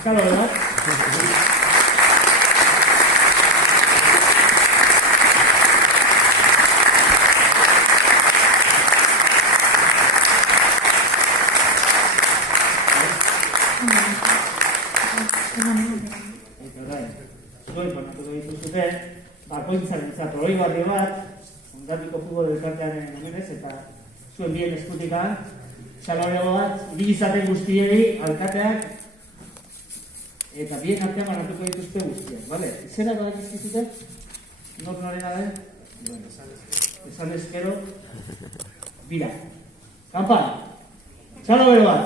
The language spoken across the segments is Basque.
Txalo bat. Zuen banatuko dituzute, bakoitzarentzat hori barri bat, Hondarribiko futbol elkartearen omenez, eta zuen bien eskutikan, txalorego bat, ibizaten guztiei, alkateak, eta bien artean banatuko dituzte guztiak, bale? Zera da izkizute? Nor norena da? Esan ezkero, bira. Kampan! Txalorego bat!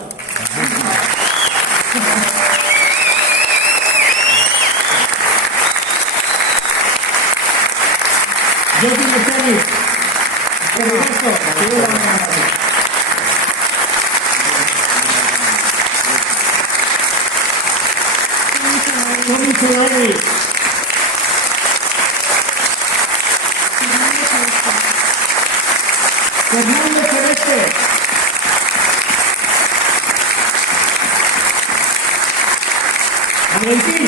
Jokin Ezeri, eskerrik asko, zure lagunagatik. Tomi Zelari. Fernando Celeste. Valentín.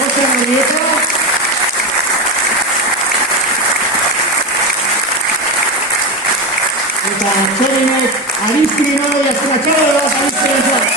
José Marieta. Eta txorinek, Aristiri nago jasuna, txalo bat, Aristiri nago.